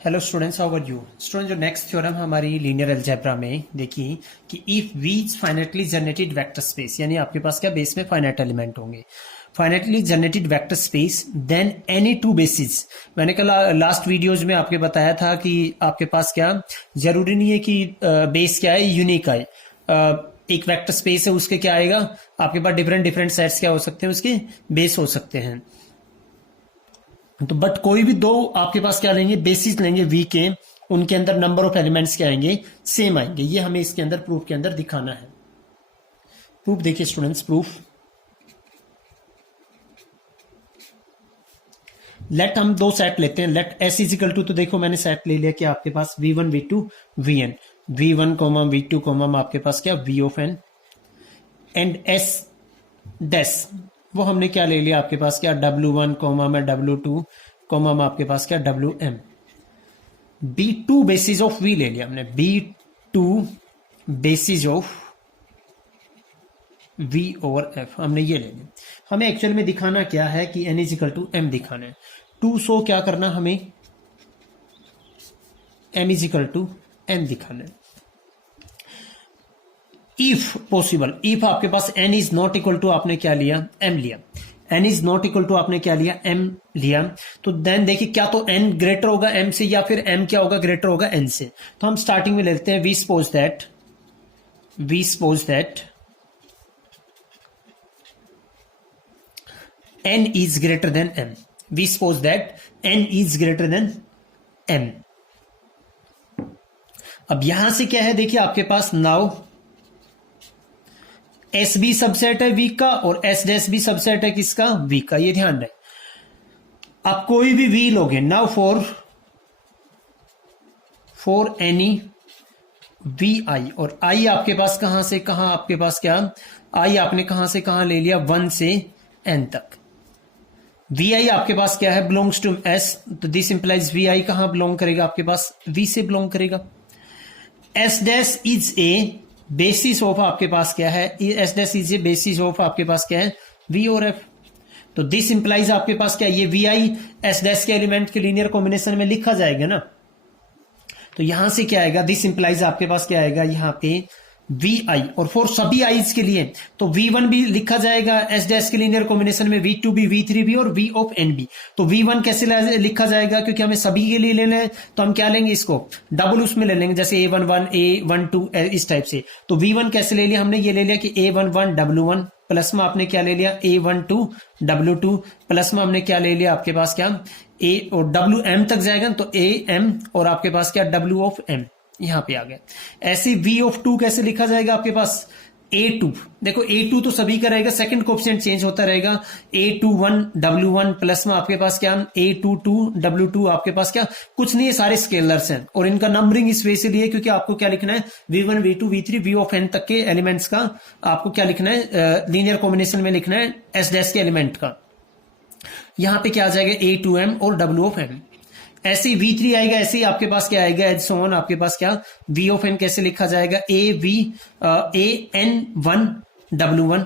Hello students, how are you student. जो next theorem हमारी linear algebra में देखिए कि if we is finitely generated vector space, यानी आपके पास क्या बेस में फाइनाइट एलिमेंट होंगे, finitely generated vector space, then any two basis. मैंने कल लास्ट वीडियोज में आपके बताया था कि आपके पास क्या जरूरी नहीं है कि बेस क्या है यूनिक आए। एक वेक्टर स्पेस है, उसके क्या आएगा, आपके पास डिफरेंट डिफरेंट सेट्स क्या हो सकते हैं, उसके बेस हो सकते हैं। तो बट कोई भी दो आपके पास क्या लेंगे, बेसिस लेंगे वी के, उनके अंदर नंबर ऑफ एलिमेंट्स क्या आएंगे, सेम आएंगे। ये हमें इसके अंदर प्रूफ के अंदर दिखाना है। प्रूफ देखिए स्टूडेंट्स, प्रूफ लेट हम दो सेट लेते हैं। लेट एस इजिकल टू, तो देखो मैंने सेट ले लिया कि आपके पास v1 v2 vn, v1 v2 आपके पास क्या v of n, and S डेस वो हमने क्या ले लिया आपके पास क्या w1 में w2 में आपके पास क्या wm। b2 basis of v ले लिया हमने, b2 basis of v over f हमने ये ले लिया। हमें एक्चुअल में दिखाना क्या है कि n इजिकल टू m दिखाना है। टू सो क्या करना हमें, m इजिकल टू n दिखाना है। इफ पॉसिबल, इफ आपके पास n is not equal to आपने क्या लिया, m लिया, n is not equal to आपने क्या लिया, m लिया, तो देन देखिए क्या तो n ग्रेटर होगा m से या फिर m क्या होगा, ग्रेटर होगा n से। तो हम स्टार्टिंग में लेते हैं we suppose that n is greater than m, we suppose that n is greater than m। अब यहां से क्या है, देखिए आपके पास नाउ एस बी सबसेट है वी का और एस डैश भी सबसेट है किसका, वी का। ये ध्यान रहे, आप कोई भी वी लोगे नाउ फॉर एनी वी आई, और आई आपके पास कहां से कहां, आपके पास क्या आई आपने कहां से कहां ले लिया, 1 से n तक। वी आई आपके पास क्या है, बिलोंग्स टू एस, तो दिस इंप्लाइज वी आई कहां बिलोंग करेगा, आपके पास वी से बिलोंग करेगा। S dash is a basis of आपके पास क्या है, S dash is a basis of आपके पास क्या है, वी और एफ। तो दिस इंप्लाइज आपके पास क्या, ये वी आई एस डैश के एलिमेंट के लीनियर कॉम्बिनेशन में लिखा जाएगा ना। तो यहां से क्या आएगा, दिस इंप्लाइज आपके पास क्या आएगा यहाँ पे वी आई, और फॉर सभी आईज के लिए तो v1 भी लिखा जाएगा एस डैश के लीनियर कॉम्बिनेशन में, v2 भी, v3 भी और v ऑफ n भी। तो v1 कैसे लिखा जाएगा, क्योंकि हमें सभी के लिए लेना है तो हम क्या लेंगे, इसको डबल उसमें ले लेंगे, जैसे a11 a12 इस टाइप से। तो v1 कैसे ले लिया हमने, ये ले लिया कि a11 w1 प्लस में आपने क्या ले लिया a12 w2 प्लस में हमने क्या ले लिया आपके पास क्या a और wm तक जाएगा तो am और आपके पास क्या w ऑफ m यहां पे आ गया। ऐसे v ऑफ 2 कैसे लिखा जाएगा आपके पास, a2, देखो a2 तो सभी का रहेगा, सेकंड कोएफिशिएंट चेंज होता रहेगा, a21 w1 प्लस में आपके पास क्या a22 w2 आपके पास क्या कुछ नहीं है, सारे स्केलर्स हैं और इनका नंबरिंग इस वे से लिए क्योंकि आपको क्या लिखना है, v1 v2 v3 v of n तक के एलिमेंट्स का आपको क्या लिखना है, लीनियर कॉम्बिनेशन में लिखना है एस डैश के एलिमेंट का। यहां पे क्या आ जाएगा a2m और w ऑफ m। ऐसे ही v3 आएगा, ऐसे ही आपके पास क्या आएगा एज सोन, आपके पास क्या v ऑफ n कैसे लिखा जाएगा, an1 w1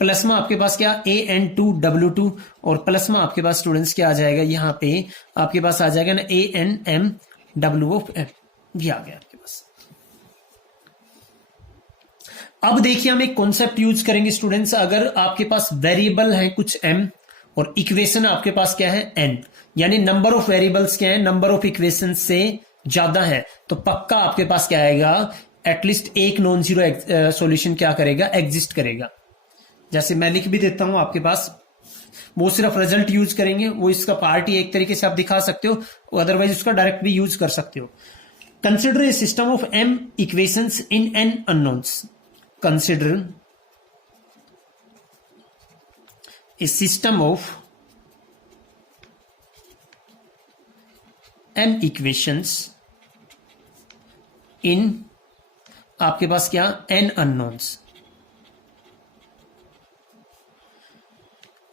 प्लस में आपके पास क्या an2 w2 और प्लस में आपके पास स्टूडेंट्स क्या आ जाएगा, यहाँ पे आपके पास आ जाएगा ना anm w ऑफ m। ये आ गया आपके पास। अब देखिए हम एक कॉन्सेप्ट यूज करेंगे स्टूडेंट्स, अगर आपके पास वेरिएबल है कुछ m और इक्वेशन आपके पास क्या है n, यानी नंबर ऑफ वेरिएबल्स क्या है, नंबर ऑफ इक्वेशन से ज्यादा है, तो पक्का आपके पास क्या आएगा, एटलीस्ट एक नॉन जीरो सॉल्यूशन क्या करेगा, एग्जिस्ट करेगा। जैसे मैं लिख भी देता हूं आपके पास, वो सिर्फ रिजल्ट यूज करेंगे, वो इसका पार्ट ही एक तरीके से आप दिखा सकते हो, अदरवाइज उसका डायरेक्ट भी यूज कर सकते हो। Consider a system of m equations in n unknowns, consider a system of m equations in आपके पास क्या n unknowns।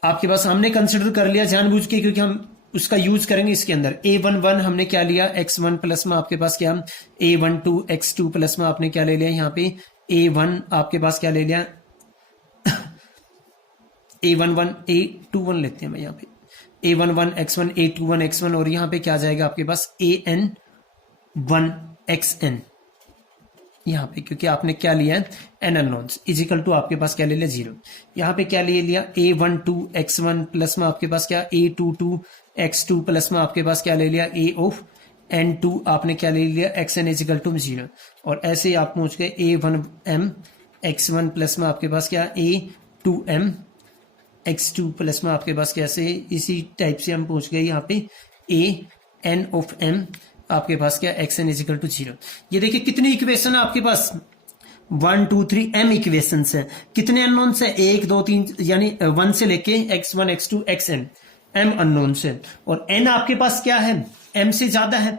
आपके पास हमने कंसिडर कर लिया जानबूझ के क्योंकि हम उसका यूज करेंगे इसके अंदर। a11 हमने क्या लिया x1 प्लस में आपके पास क्या a12 x2 प्लस में आपने क्या ले लिया, यहाँ पे a1 आपके पास क्या ले लिया a11 a21 लेते हैं मैं यहाँ पे A11 x1 A21 x1 और यहाँ पे क्या आ जाएगा आपके पास AN1 xn यहाँ पे, क्योंकि आपने क्या लिया है एन अननोन्स इजिकल टू आपके पास क्या ले लिया 0। यहाँ पे क्या ले लिया A12 x1 प्लस में आपके पास क्या A22 x2 प्लस में आपके पास क्या ले लिया A ऑफ n2 आपने क्या ले लिया xn इजिकल टू 0। और ऐसे ही आप पहुंच गए A1m x1 प्लस में आपके पास क्या A2m x2 प्लस में आपके पास कैसे इसी टाइप से हम पहुंच गए यहाँ पे AN ऑफ m आपके पास क्या xn इजिकल टू 0। ये देखिए कितनी इक्वेशन है आपके पास 1 2 3 m इक्वेशंस है। कितने अननोन्स है 1 2 3 यानी 1 से लेके x1 x2 xn m unknowns है। और n आपके पास क्या है m से ज्यादा है।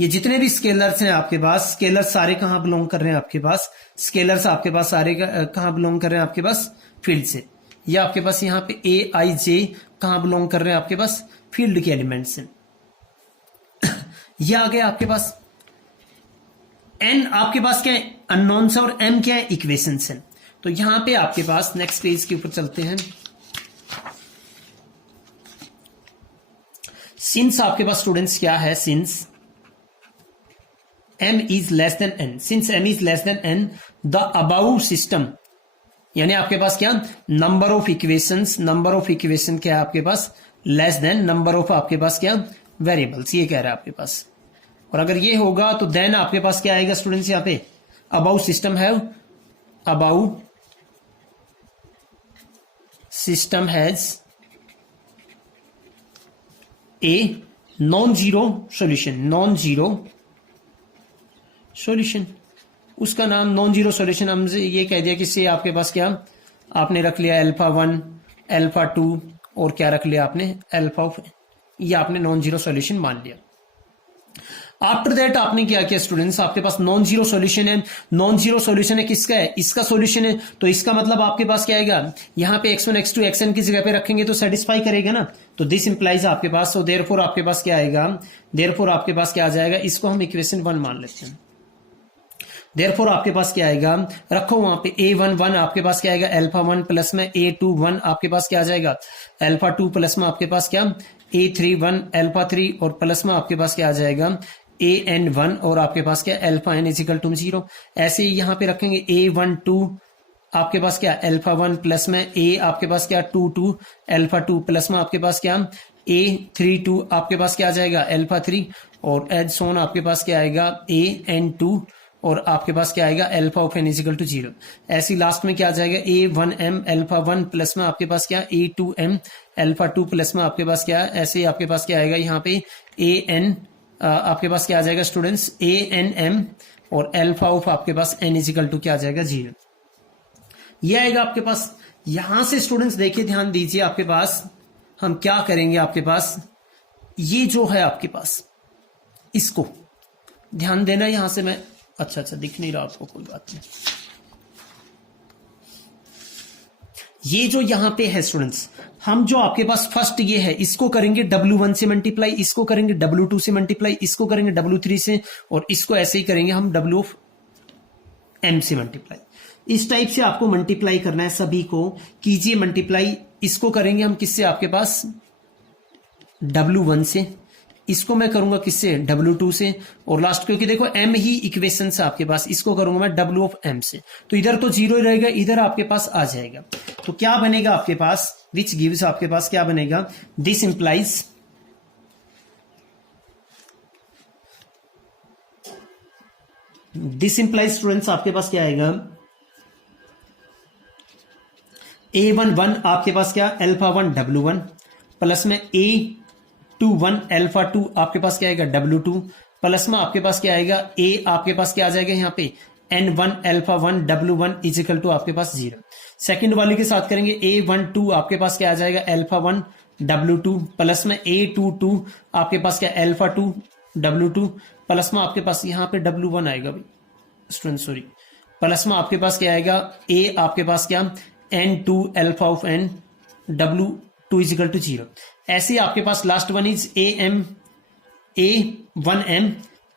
ये जितने भी स्केलर्स हैं आपके पास, स्केलर्स सारे कहाँ बिलोंग कर रहे हैं आपके पास, स्केलर्स आपके पास सारे कहाँ बिलोंग कर रहे हैं आपके पास फील्ड से। ये आपके पास यहाँ पे a i j कहाँ बिलोंग कर रहे हैं आपके पास फील्ड के एलिमेंट से। ये आ गया आपके पास n आपके पास क्या है अननोन्स और m क्या है इक्वेशंस है। तो यहां पे आपके पास नेक्स्ट पेज के ऊपर चलते हैं। सिंस आपके पास स्टूडेंट्स क्या है, since m is less than n, since m is less than n the above system, यानी आपके पास क्या number of equations, number of equation क्या है आपके पास लेस देन नंबर ऑफ आपके पास क्या वेरिएबल्स, ये कह रहा है आपके पास। और अगर ये होगा तो देन आपके पास क्या आएगा स्टूडेंट्स यहाँ पे above system have, above system has a non zero solution, non zero solution, उसका नाम नॉन जीरो सॉल्यूशन हमसे ये कह दिया कि से आपके पास क्या आपने रख लिया α1 α2 और क्या रख लिया आपने अल्फा, ये आपने नॉन जीरो सॉल्यूशन मान लिया। आफ्टर दैट आपने क्या किया स्टूडेंट्स, आपके पास नॉन जीरो सॉल्यूशन है, नॉन जीरो सॉल्यूशन है किसका है इसका सॉल्यूशन है। तो इसका मतलब आपके पास क्या आएगा यहाँ पे x1 x2 xn की जगह पे रखेंगे तो सेटिस्फाई करेगा ना। तो दिस इंप्लाइज आपके पास, सो देयरफॉर आपके पास क्या आएगा, देयरफॉर आपके पास क्या आ जाएगा, इसको हम इक्वेशन 1 मान लेते हैं। देयरफॉर आपके पास क्या आएगा, रखो वहां पे A11 आपके पास क्या आएगा α1 प्लस में A21 आपके पास क्या आ जाएगा α2 प्लस में आपके पास क्या A31 α3 और प्लस में आपके पास क्या आ जाएगा AN1 और आपके पास क्या αn इजिकल टू 0। ऐसे ही यहाँ पे रखेंगे A12 आपके पास क्या α1 प्लस में A आपके पास क्या 22 α2 प्लस में आपके पास क्या A32 आपके पास क्या आ जाएगा α3 और एज सोन आपके पास क्या आएगा AN2 और आपके पास क्या आएगा alpha of n is equal to 0। ऐसी लास्ट में क्या आ जाएगा A1m α1 प्लस में आपके पास क्या A2m α2 प्लस में आपके पास क्या, ऐसे ही आपके पास क्या आएगा यहाँ पे AN आपके पास क्या आ जाएगा स्टूडेंट्स ANM और अल्फा ऑफ आपके पास n इजिकल टू क्या आ जाएगा 0। ये आएगा आपके पास। यहां से स्टूडेंट्स देखिए ध्यान दीजिए, आपके पास हम क्या करेंगे, आपके पास ये जो है आपके पास इसको ध्यान देना। यहां से मैं अच्छा दिख नहीं रहा आपको, कोई बात नहीं। ये जो यहां पे है स्टूडेंट्स, हम जो आपके पास फर्स्ट ये है इसको करेंगे W1 से मल्टीप्लाई, इसको करेंगे W2 से मल्टीप्लाई, इसको करेंगे W3 से और इसको ऐसे ही करेंगे हम W ऑफ M से मल्टीप्लाई। इस टाइप से आपको मल्टीप्लाई करना है, सभी को कीजिए मल्टीप्लाई। इसको करेंगे हम किससे, आपके पास W1 से, इसको मैं करूंगा किससे W2 से और लास्ट क्योंकि देखो M ही इक्वेशन है आपके पास, इसको करूंगा मैं W ऑफ M से। तो इधर तो 0 ही रहेगा, इधर आपके पास आ जाएगा। तो क्या बनेगा आपके पास, विच गिव्स आपके पास क्या बनेगा, दिस इंप्लाइज स्टूडेंट्स आपके पास क्या आएगा A11 आपके पास क्या α1 W1 प्लस में A21 α2 आपके पास क्या आएगा W2 प्लस में आपके पास क्या आएगा A आपके पास क्या आ जाएगा यहाँ पे N1 α1 W1 इजिकल टू आपके पास 0। सेकंड वाले के साथ करेंगे A12 आपके पास क्या आ जाएगा α1 W2 प्लस में A22 आपके पास क्या α2 W2 प्लस में आपके पास यहाँ पे W1 आएगा भाई स्टूडेंट सॉरी, प्लस में आपके पास क्या आएगा A आपके पास क्या N2 alpha of N W2 is equal to 0। ऐसे ही आपके पास last one is A1M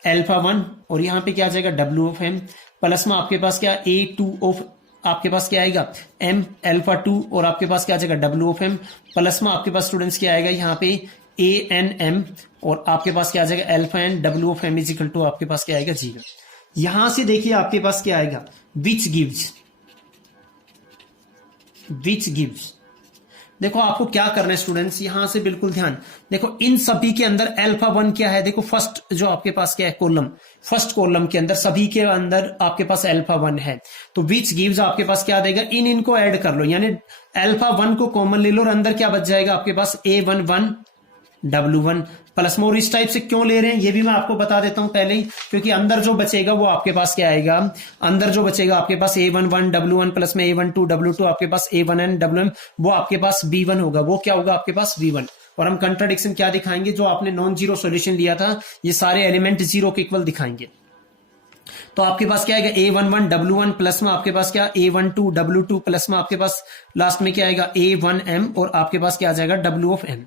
alpha 1 और यहां पे क्या आ जाएगा W ऑफ M प्लस में आपके पास क्या A2 ऑफ आपके पास क्या आएगा m अल्फा 2 और आपके पास क्या आ जाएगा w ऑफ m प्लस में आपके पास स्टूडेंट्स क्या आएगा यहाँ पे a n m और आपके पास क्या आ जाएगा alpha n w of m is equal to आपके पास क्या आएगा 0। यहां से देखिए आपके पास क्या आएगा विच गिव्स देखो आपको क्या करना है स्टूडेंट्स, यहां से बिल्कुल ध्यान देखो, इन सभी के अंदर अल्फा 1 क्या है, देखो फर्स्ट जो आपके पास क्या है कॉलम, फर्स्ट कॉलम के अंदर सभी के अंदर आपके पास अल्फा 1 है, तो विच गिव्स आपके पास क्या देगा, इनको ऐड कर लो, यानी अल्फा 1 को कॉमन ले लो और अंदर क्या बच जाएगा आपके पास a11 w1 प्लस में। और इस टाइप से क्यों ले रहे हैं ये भी मैं आपको बता देता हूं पहले ही, क्योंकि अंदर जो बचेगा वो आपके पास क्या आएगा, अंदर जो बचेगा आपके पास a11 w1 प्लस में a12 w2 आपके पास a1n w1 वो आपके पास b1 होगा, वो क्या होगा आपके पास b1। और हम कंट्राडिक्शन क्या दिखाएंगे, जो आपने नॉन जीरो सोल्यूशन लिया था ये सारे एलिमेंट जीरो के इक्वल दिखाएंगे। तो आपके पास क्या आएगा a11 w1 प्लस में आपके पास क्या a12 w2 प्लस में आपके पास लास्ट में क्या आएगा a1m और आपके पास क्या आ जाएगा w ऑफ m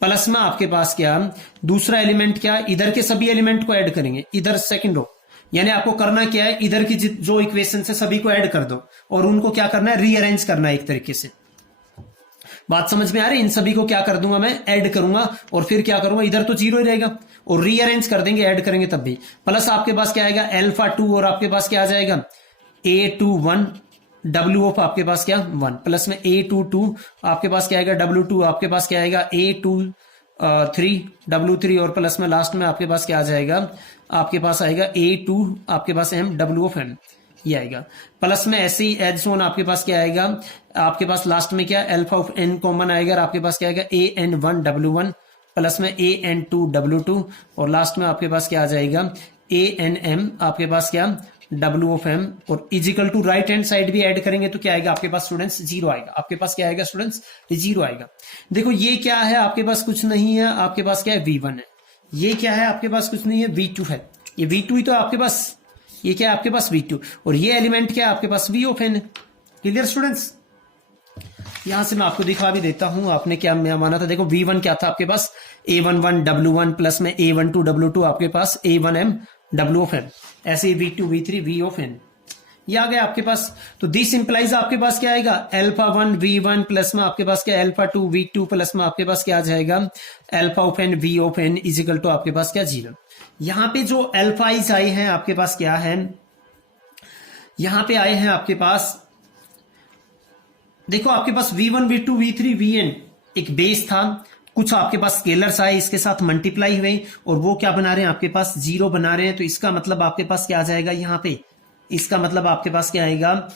प्लस में आपके पास क्या दूसरा एलिमेंट क्या, इधर के सभी एलिमेंट को ऐड करेंगे, इधर सेकंड रो, यानी आपको करना क्या है, इधर की जो इक्वेशन है सभी को ऐड कर दो और उनको क्या करना है रीअरेंज करना है एक तरीके से। बात समझ में आ रही है, इन सभी को क्या कर दूंगा मैं ऐड करूंगा और फिर क्या करूंगा, इधर तो जीरो ही रहेगा और रीअरेंज कर देंगे ऐड करेंगे तब भी। प्लस आपके पास क्या आएगा अल्फा 2 और आपके पास क्या आ जाएगा a21 w ऑफ आपके पास क्या 1 प्लस में a22 आपके पास क्या आएगा w2 आपके पास क्या आएगा a23 w3 और प्लस में लास्ट में आपके पास क्या आ जाएगा, आपके पास आएगा a2 आपके पास m w ऑफ m ये आएगा। प्लस में ऐसे ही एज सोन आपके पास क्या आएगा, आपके पास लास्ट में क्या अल्फा ऑफ n कॉमन आएगा और आपके पास क्या आएगा an1 w1 प्लस में an2 w2 और लास्ट में आपके पास क्या आ जाएगा anm आपके पास क्या w ऑफ m और is equal to right hand side भी ऐड करेंगे तो क्या आएगा आपके पास स्टूडेंट्स जीरो आएगा, आपके पास क्या आएगा स्टूडेंट्स जीरो आएगा। देखो ये क्या है आपके पास कुछ नहीं है, आपके पास क्या है v1 है, ये क्या है आपके पास कुछ नहीं है v2 है, ये v2 ही तो आपके पास, ये क्या है आपके पास v2 और ये एलिमेंट क्या है आपके पास v ऑफ n है। क्लियर स्टूडेंट्स, यहां से मैं आपको दिखा भी देता हूं आपने क्या माना था, देखो v1 क्या था आपके पास a11 w1 प्लस में a12 w2 आपके पास a1m w ऑफ m, ऐसे ही v2 v3 v of n ये आ गया आपके पास। तो दिस इंप्लाइज आपके पास क्या आएगा अल्फा 1 v1 प्लस में आपके पास क्या अल्फा 2 v2 प्लस में आपके पास क्या आ जाएगा alpha of n v of n is equal to आपके पास क्या जीरो। यहां पे जो अल्फाइज आए हैं आपके पास क्या है, यहां पे आए हैं आपके पास देखो आपके पास v1 v2 v3 vn एक बेस था, कुछ आपके पास स्केलर्स आए इसके साथ मल्टीप्लाई हुए और वो क्या बना रहे हैं आपके पास जीरो बना रहे हैं। तो इसका मतलब आपके पास क्या आ जाएगा यहां पे, इसका मतलब आपके पास क्या आएगा,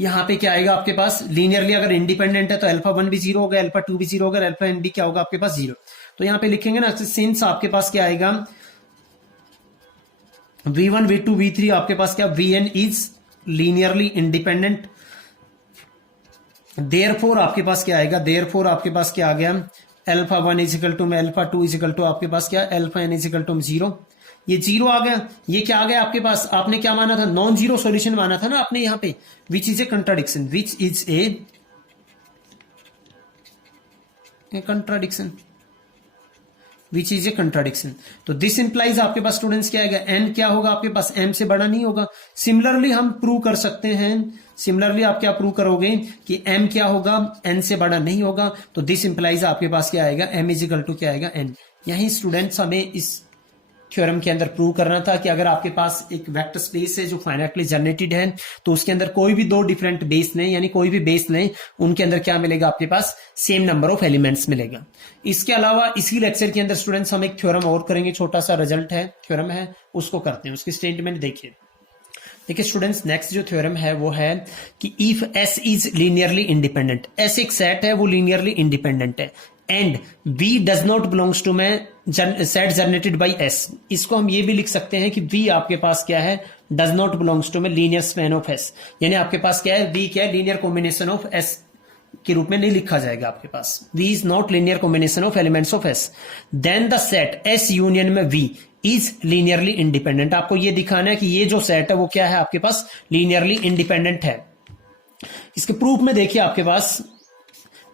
यहां पे क्या आएगा आपके पास लीनियरली अगर इंडिपेंडेंट है तो अल्फा 1 भी जीरो होगा, अल्फा 2 भी जीरो होगा, अल्फा n भी क्या होगा आपके पास जीरो। तो यहां पे लिखेंगे ना सिंस आपके पास क्या आएगा v1 v2 v3 आपके पास क्या vn is linearly independent, therefore आपके पास क्या आएगा, देयरफॉर आपके पास क्या आ गया अल्फा 1 इजिकल टू में अल्फा 2 इजिकल टू आपके पास क्या alpha n is equal to zero, ये जीरो आ गया। ये क्या आ गया आपके पास, आपने क्या माना था नॉन जीरो सॉल्यूशन माना था ना आपने यहाँ पे, which is a contradiction, which is a contradiction, which is a contradiction. तो दिस इंप्लाइज आपके पास स्टूडेंट्स क्या आएगा n क्या होगा आपके पास m से बड़ा नहीं होगा। सिमिलरली हम प्रूव कर सकते हैं, सिमिलरली आप क्या प्रूव करोगे कि m क्या होगा n से बड़ा नहीं होगा। तो दिस इंप्लाइज आपके पास क्या आएगा m इजिकल टू क्या आएगा n। यही स्टूडेंट्स हमें इस थ्योरम के अंदर प्रूव करना था कि अगर आपके पास एक वेक्टर स्पेस है जो फाइनाइटली जनरेटेड है तो उसके अंदर कोई भी दो डिफरेंट बेस लें, यानी कोई भी बेस लें, उनके अंदर क्या मिलेगा आपके पास सेम नंबर ऑफ एलिमेंट्स मिलेगा। इसके अलावा इसी लेक्चर के अंदर स्टूडेंट्स हम एक थ्योरम और करेंगे, छोटा सा रिजल्ट है थ्योरम है उसको करते हैं, उसकी स्टेटमेंट देखिए। देखिए स्टूडेंट्स नेक्स्ट जो थ्योरम है वो है कि if S is linearly independent, S एक सेट है वो लीनियरली इंडिपेंडेंट है and V does not belongs to में सेट जनरेटेड बाय S, इसको हम ये भी लिख सकते हैं कि V आपके पास क्या है डज नॉट बिलोंग्स टू में लीनियर स्पैन ऑफ S, यानी आपके पास क्या है V क्या है लीनियर कॉम्बिनेशन ऑफ S के रूप में नहीं लिखा जाएगा आपके पास, V is not linear combination of elements of S, then the set S union में V इज लीनियरली इंडिपेंडेंट। आपको ये दिखाना है कि ये जो सेट है वो क्या है आपके पास लीनियरली इंडिपेंडेंट है। इसके प्रूफ में देखिए आपके पास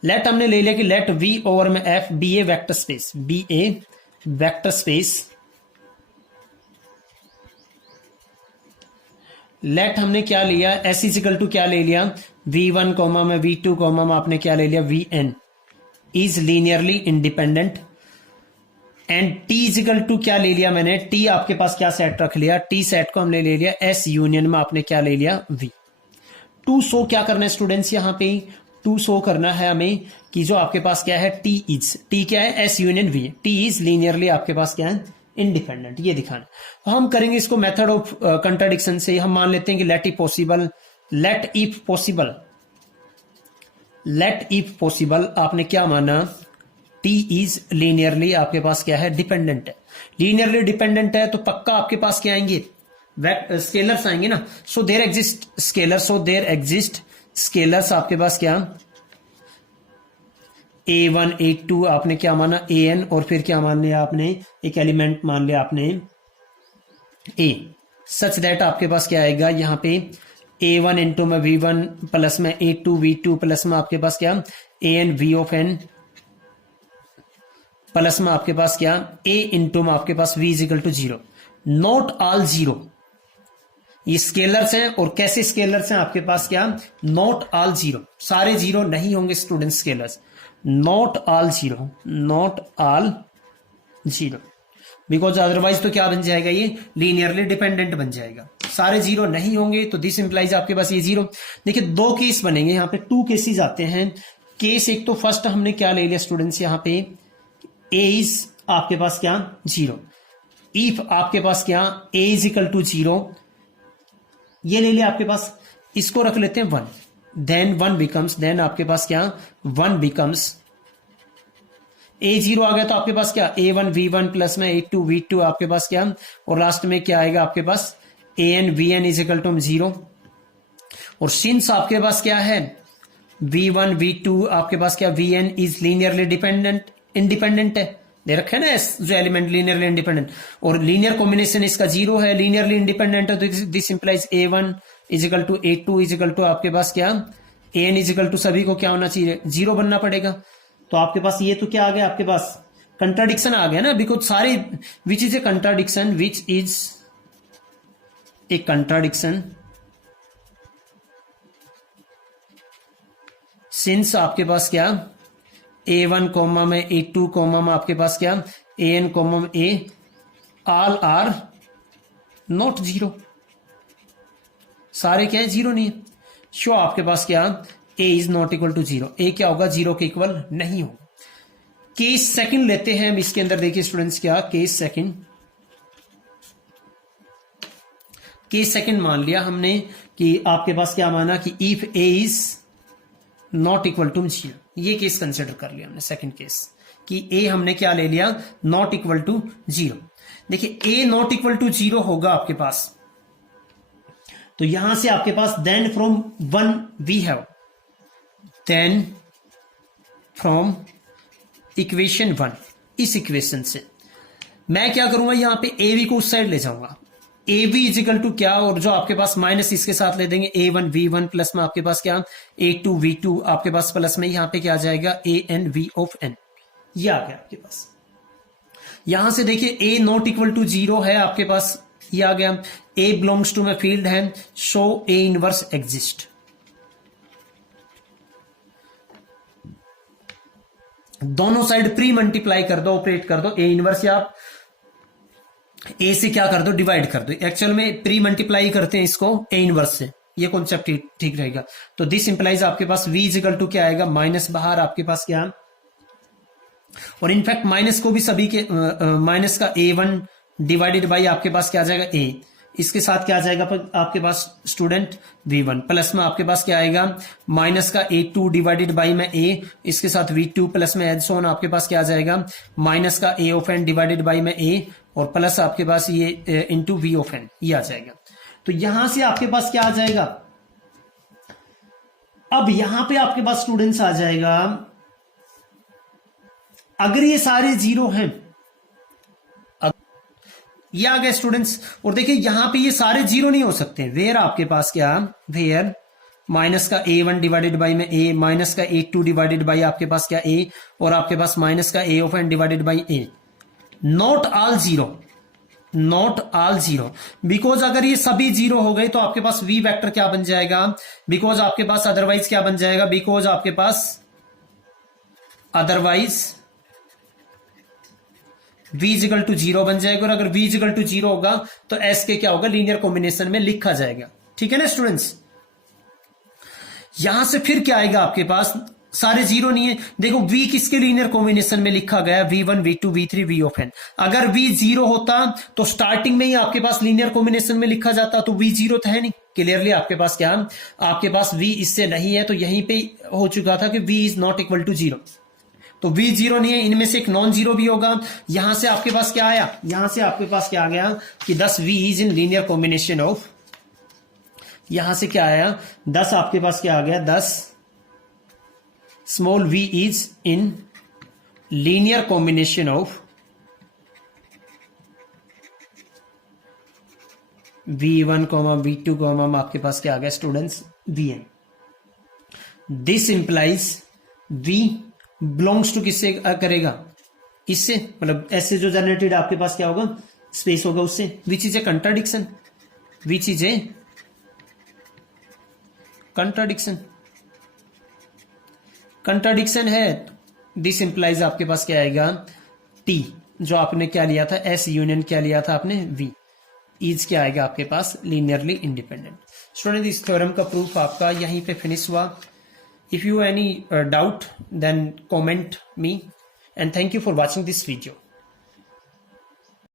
लेट हमने ले लिया कि लेट V ओवर में F बी ए वेक्टर स्पेस, बी ए वेक्टर स्पेस, लेट हमने क्या लिया, एस इजिकल टू क्या ले लिया, v1 कॉमा में v2 कॉमा में आपने क्या ले लिया, vn is linearly independent and t is equal to क्या ले लिया मैंने, t आपके पास क्या सेट रख लिया, t सेट को हमने ले लिया s यूनियन में आपने क्या ले लिया, v। टू शो क्या करना है स्टूडेंट्स, यहां पे टू शो करना है हमें कि जो आपके पास क्या है t क्या है, s union v, t is linearly आपके पास क्या है, इंडिपेंडेंट, ये दिखाना। तो हम करेंगे इसको मेथड ऑफ कंट्राडिक्शन से। हम मान लेते हैं कि लेट इफ पॉसिबल आपने क्या माना, t इज लीनियरली आपके पास क्या है, डिपेंडेंट है। लीनियरली डिपेंडेंट है तो पक्का आपके पास क्या आएंगे, स्केलर्स आएंगे ना। सो देयर एग्जिस्ट स्केलर्स आपके पास क्या, a1 a2 आपने क्या माना an, और फिर क्या मान लिया आपने, एक एलिमेंट मान लिया आपने a, सच दैट आपके पास क्या आएगा यहाँ पे a1 इंटू में v1 प्लस में a2 v2 प्लस में आपके पास क्या an v of n plus में आपके पास क्या a इंटू में आपके पास v is equal to 0। Not all zero, ये स्केलर्स हैं और कैसे स्केलर्स हैं आपके पास क्या, नॉट ऑल जीरो, सारे जीरो नहीं होंगे student scalars, not all zero because otherwise तो क्या बन जाएगा, ये लीनियरली डिपेंडेंट बन जाएगा। सारे जीरो नहीं होंगे तो दिस इंप्लाइज आपके पास ये जीरो। देखिए दो केस बनेंगे यहाँ पे, टू केसेस आते हैं। केस एक तो फर्स्ट हमने क्या ले लिया स्टूडेंट्स, यहाँ पे ए इज आपके पास क्या जीरो, इफ आपके पास क्या ए इज इक्वल टू जीरो, ये ले लिया आपके पास, इसको रख लेते हैं 1, देन आपके पास क्या 1 बिकम्स ए जीरो आ गया तो आपके पास क्या a1 v1 प्लस में a2 v2 आपके पास क्या, और लास्ट में क्या आएगा आपके पास an vn is equal to 0। और सिंस आपके पास क्या है v1 v2 आपके पास क्या vn इज लीनियरली इंडिपेंडेंट है, दे रखे ना जो एलिमेंट लीनियरली इंडिपेंडेंट, और लीनियर कॉम्बिनेशन इसका 0 है, लीनियरली इंडिपेंडेंट है, तो this implies a1 is equal to a2 is equal to आपके पास क्या an इज इक्वल टू सभी को क्या होना चाहिए, 0 बनना पड़ेगा। तो आपके पास ये तो क्या आ गया आपके पास, कंट्राडिक्शन आ गया ना, बिकॉज सारे which is a contradiction since आपके पास क्या a1 कॉमा में a2 कॉमा में आपके पास क्या an कॉमा में a all are not zero, सारे क्या है जीरो नहीं है। शो आपके पास क्या a is not equal to 0, a क्या होगा 0 के इक्वल नहीं होगा। केस सेकंड लेते हैं हम, इसके अंदर देखिए स्टूडेंट्स क्या केस सेकंड मान लिया हमने कि आपके पास क्या माना कि if a is not equal to 0, ये केस कंसिडर कर लिया हमने सेकंड केस कि a हमने क्या ले लिया नॉट इक्वल टू 0। देखिए a नॉट इक्वल टू 0 होगा आपके पास, तो यहां से आपके पास then from 1 we have, then from equation 1, इस इक्वेशन से मैं क्या करूंगा यहां पे ए वी को उस साइड ले जाऊंगा, ए वी इजिकल टू क्या, और जो आपके पास माइनस इसके साथ ले देंगे a1 v1 प्लस में आपके पास क्या a2 v2 आपके पास प्लस में यहां पे क्या आ जाएगा an v ऑफ n, ये आ गया आपके पास। यहां से देखिए a नॉट इक्वल टू 0 है आपके पास, ये आ गया, a बिलोंग्स टू में फील्ड है, शो a इनवर्स एग्जिस्ट। दोनों साइड प्री मल्टीप्लाई कर दो, ऑपरेट कर दो, a इनवर्स या आप a से क्या कर दो डिवाइड कर दो, एक्चुअल में प्री मल्टीप्लाई करते हैं इसको a इनवर्स से, ये कॉन्सेप्ट ठीक रहेगा। तो दिस इंप्लाइज आपके पास v इजिकल टू क्या आएगा माइनस, बाहर आपके पास क्या, और इनफैक्ट माइनस को भी सभी के माइनस का a1 डिवाइडेड बाई आपके पास क्या आ जाएगा a, इसके साथ क्या आ जाएगा आपके पास स्टूडेंट v1 प्लस में आपके पास क्या आएगा माइनस का a2 डिवाइडेड बाई में a, इसके साथ v2 प्लस में एड सो ऑन आपके पास क्या आ जाएगा माइनस का a of n divided by में a, और प्लस आपके पास ये इंटू v ऑफ n, ये आ जाएगा। तो यहां से आपके पास क्या आ जाएगा, अब यहां पे आपके पास स्टूडेंट्स आ जाएगा, अगर ये सारे जीरो हैं, ये आ गए स्टूडेंट्स, और देखिए यहां पे ये सारे जीरो नहीं हो सकते, वेयर आपके पास क्या, वेयर माइनस का a1 डिवाइडेड बाई में a, माइनस का a2 डिवाइडेड बाई आपके पास क्या a, और आपके पास माइनस का a of n divided by a, not all zero, not all zero, because अगर ये सभी जीरो हो गए तो आपके पास v वेक्टर क्या बन जाएगा, बिकॉज आपके पास अदरवाइज क्या बन जाएगा, बिकॉज आपके पास otherwise v is equal to zero बन जाएगा, और अगर v इजिकल टू जीरो होगा तो s के क्या होगा, लीनियर कॉम्बिनेशन में लिखा जाएगा। ठीक है ना स्टूडेंट्स। यहां से फिर क्या आएगा आपके पास, सारे जीरो नहीं है, देखो v किसके लीनियर कॉम्बिनेशन में लिखा गया, v1 v2 v3 v of n। अगर v जीरो होता तो स्टार्टिंग में ही आपके पास लीनियर कॉम्बिनेशन में लिखा जाता, तो v जीरो तो है नहीं, क्लियरली आपके पास क्या, आपके पास v इससे नहीं है, तो यहीं पे हो चुका था कि v is not equal to zero, तो v जीरो नहीं है, इनमें से एक नॉन जीरो भी होगा। यहां से आपके पास क्या आया, यहां से आपके पास क्या आ गया कि 10 v is in linear combination of, यहां से क्या आया 10 आपके पास क्या आ गया, 10 small v is in linear combination of v1, v2, आपके पास क्या आ गया students, vn। This implies v belongs to किससे करेगा, इससे, मतलब ऐसे जो जनरेटेड आपके पास क्या होगा, स्पेस होगा उससे, which is a contradiction, which is a contradiction, contradiction है। दिस इंप्लाइज आपके पास क्या आएगा, t जो आपने क्या लिया था, s यूनियन क्या लिया था आपने, v इज क्या आएगा आपके पास, लीनियरली इंडिपेंडेंट। स्टूडेंट इस थ्योरम का प्रूफ आपका यहीं पे फिनिश हुआ। If you any doubt then comment me, and thank you for watching this video.